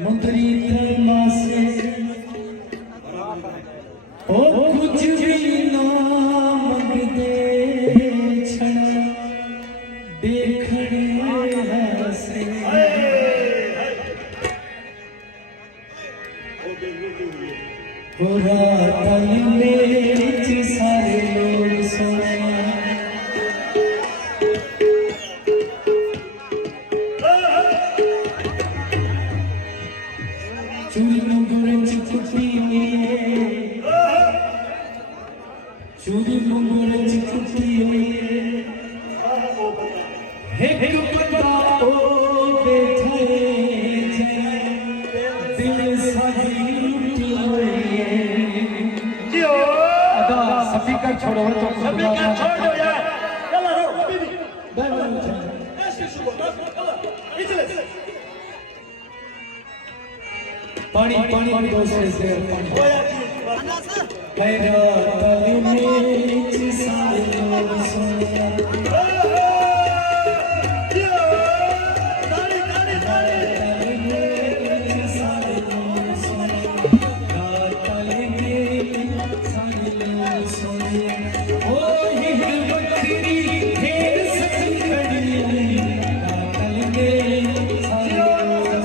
मुंदरी थमा से ओ कुछ भी ना मंगदे छण देखने हसे हो रात में सारे लोग सोए चूरी मुंगुर चिकुटी चूरी मुंगुर चिकुटी एक बंदा ओ बैठे दिल साजी लुटी जियो अदा स्पीकर छोड़ो तो स्पीकर छोड़ दो यार चलो रो हबीबी ऐसे सुबह चलो पानी पानी दोस्त से मेरा तली में सारे लोग सोया ताली ताली ताली सारे लोग सोया तली में सारे लोग सोया ओ ये बकरी ढेर सजी खड़ी तली में सारे लोग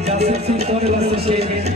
Ijaza Singh Tore Vasu Sheikh